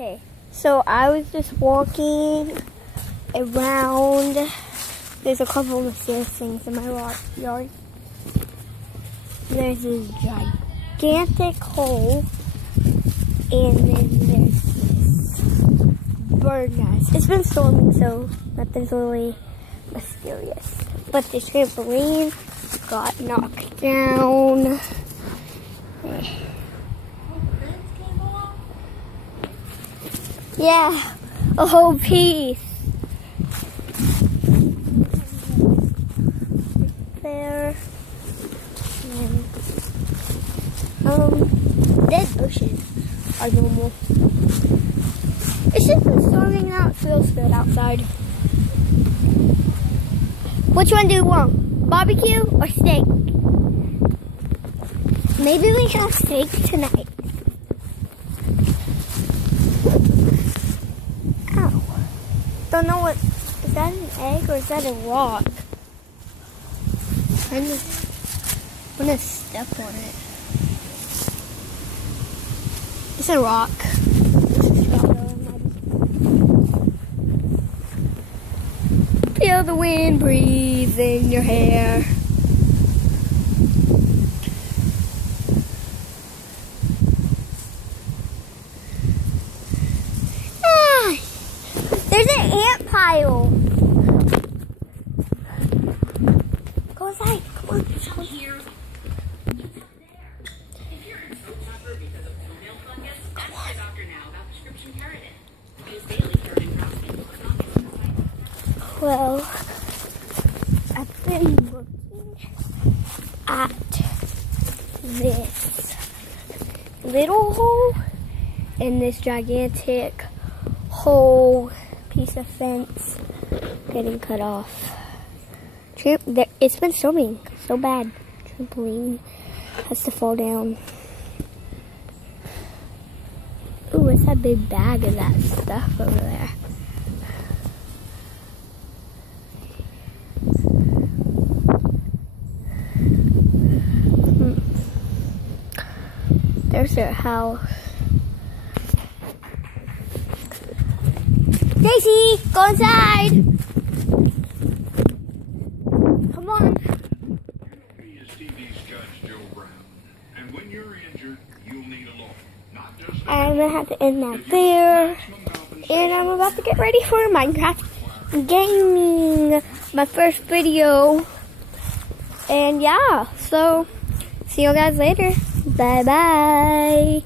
Okay, so I was just walking around. There's a couple of mysterious things in my yard. There's this gigantic hole, and then there's this bird nest. It's been storming, so nothing's really mysterious. But the trampoline got knocked down. Yeah, a whole piece. There. And, dead bushes are normal. It's just been storming out. It feels good outside. Which one do you want? Barbecue or steak? Maybe we have steak tonight. Ow. Don't know what, is that an egg or is that a rock? I'm gonna step on it. It's a rock. Feel the wind breathe in your hair. Ah, there's an ant pile. Go inside. Come on. Well, I've been looking at this little hole and this gigantic whole piece of fence getting cut off. It's been storming so bad. Trampoline has to fall down. Ooh, what's that big bag of that stuff over there? There's their house. Daisy, go inside. Come on. I'm gonna have to end that there. And I'm about to get ready for Minecraft gaming. My first video. And yeah, so see you guys later. Bye bye.